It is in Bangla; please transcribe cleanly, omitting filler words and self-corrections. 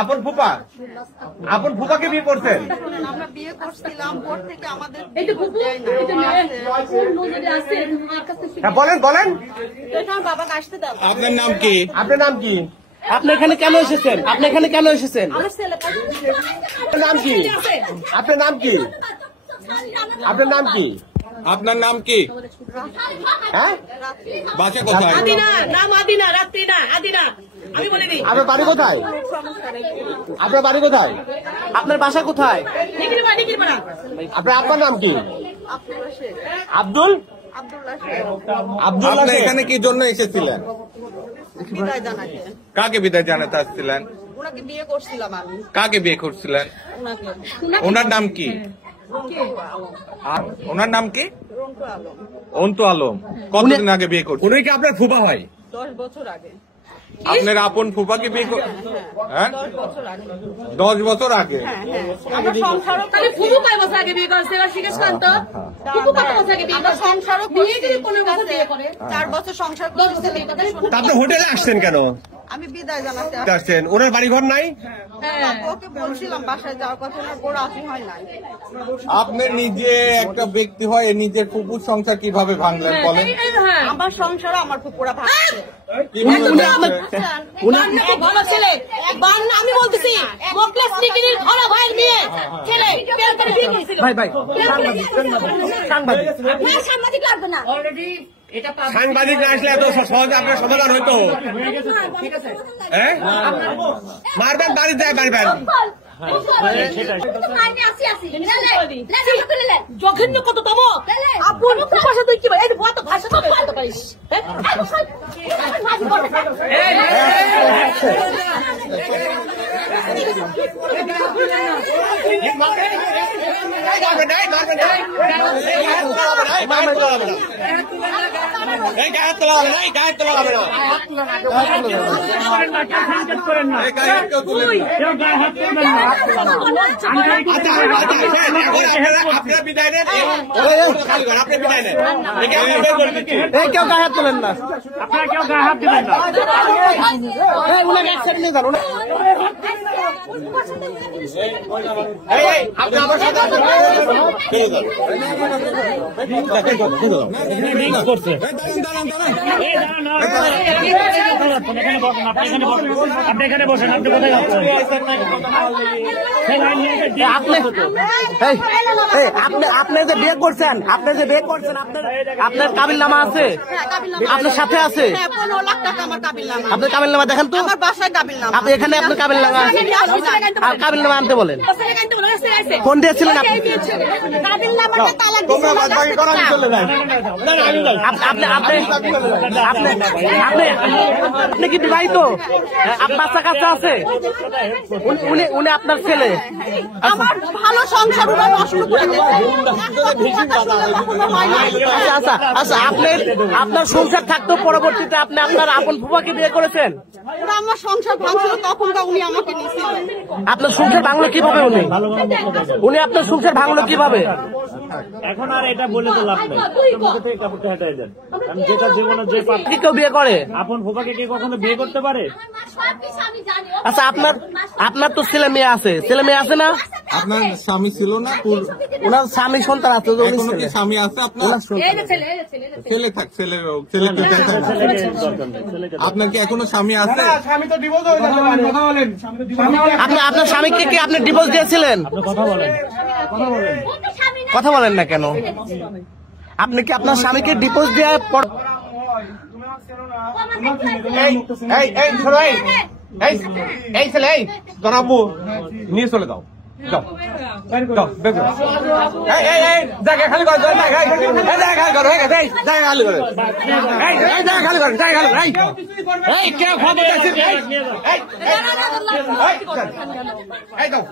আপন ফুপা, আপন ফুপাকে বিয়ে করছেন? আমরা বিয়ে করছিলাম, পর থেকে আমাদের বলেন বলেন। বাবাকে আসতে দাও। আপনার নাম কি? আপনার নাম কি? আপনি এখানে কেন এসেছেন? আপনি এখানে কেন এসেছেন? আপনার নাম কি? আপনার নাম কি? আপনার নাম কি? আপনার নাম কি? হ্যাঁ, বাসা কোথায়? আদিনা, নাম আদিনা, রাত্রি না আদিনা। আমি বলিনি। আপনার বাড়ি কোথায়? আপনার বাড়ি কোথায়? আপনার বাসা কোথায়? আপনার আব্বার নাম কি? আব্দুল আব্দুল্লাহ। এখানে কি জন্য এসেছিলেন? বিদায় জানাতে। কাকে বিদায় জানাতে আসছিলেন? ওনাকে বিয়ে করছিলাম আমি। কাকে বিয়ে করছিলেন? ওনার নাম কি? ওনার নাম কি? অন্তু আলম। কতদিন আগে বিয়ে করছেন? উনি কি আপনার ফুফা হয়? 10 বছর আগে। আপনার আপন ফুফাকে বিয়ে করছেন? হ্যাঁ, 10 বছর আগে। 10 বছর আগে। আমার সংসারও তাহলে ফুফু কয় বছর আগে বিয়ে করেছে? এবার জিজ্ঞেস করেন তো। ফুফু কত বছর আগে বিয়ে করেছে? সংসারও বিয়ে করে 15 বছর বিয়ে করে। 4 বছর সংসার করছে। আপনি হোটেলে আসছেন কেন? আমি বিদায় জানাতে আসছেন। ওনার বাড়ি ঘর নাই? ওকে বলছিলাম বাসায় যাওয়ার কথা, ওনার বড় আপনি হয় নাই। আপনি নিজে একটা ব্যক্তি হয় নিজের ফুপুর সংসার কিভাবে ভাঙলেন বলেন? আমার সংসার আমার পুকুরা ভাঙছে। ভালো ছেলে আমি বলতেছি ভালো ভাইয়ের মেয়ে ছেলে ভাই ভাই সাংবাদিক লাগবে না। সাংবাদিক না আসলে এত সহজে আপনার সমাধান হইতো। মারবেন, বাড়ি যায় মারবেন। জঘন্য কত তব আপন ভাষা তুই কি এই ভাষা তো বলতে পারিস। আপনার বিদায় নেন, আপনি বিদায় নেন। কেউ গায়ে হাত তোলেন না, আপনারা কেউ গায়ে হাত দিবেন না। উনাকে এক সেকেন্ড নিয়ে যান। আপনি আমার সাথে করছে আপনি এখানে বসেন। আপনি কোথায় যাচ্ছেন? আপনি যে বিয়ে করছেন, আপনার আপনার কাবিল নামা আছে? আপনার সাথে আছে? 15 লাখ টাকা আমার কাবিল নামা। আপনার কাবিল নামা দেখেন তো। আমার বাসায় কাবিল নামা। আপনি এখানে আপনার কাবিল নামা আছে? আর কাবিল নামা আনতে বলেন। ফোন দিয়েছিলেন আপনি? কাবিল নামাটা তালাক আপনি কি বিবাহিত? বাচ্চা কাচ্চা আছে? উনি আপনার ছেলে? আমার ভালো সংসার ওরা নষ্ট করে দিয়েছে। আচ্ছা আচ্ছা, আপনার সংসার থাকতো, পরবর্তীতে আপনি আপনার আপন ফুফাকে বিয়ে করেছেন? ওরা আমার সংসার ভাঙছিল, তখন উনি আমাকে নিয়েছিলেন। আপনার সংসার ভাঙলো কিভাবে? উনি আপনার সংসার ভাঙলো কিভাবে? এখন আর এটা বলে তো লাভ নেই। হেঁটে দেন। যেটা জীবনে যে কেউ বিয়ে করে? আপন ফুফাকে কে কখনো বিয়ে করতে পারে? আচ্ছা, আপনার তো ছেলে মেয়ে আছে, ছেলে মেয়ে আছে না? আপনার স্বামী ছিল না? ওনার স্বামী সন্তান আছে? স্বামী আছে আপনার? ছেলে থাক, ছেলে আপনার কি এখনো স্বামী আছে? স্বামী তো ডিভোর্স হয়ে গেছে। কথা বলেন। আপনার স্বামীকে কি আপনি ডিভোর্স দিয়েছিলেন? কথা বলেন না কেন? আপনি কি আপনার স্বামীকে ডিভোর্স দেওয়ার পর এই ছেলে জনাবু নিয়ে চলে যাও। জায়গা খালি কর, জায়গা খালি কর, জায়গা খালি কর, কেউ খবর আছে? এই যাও।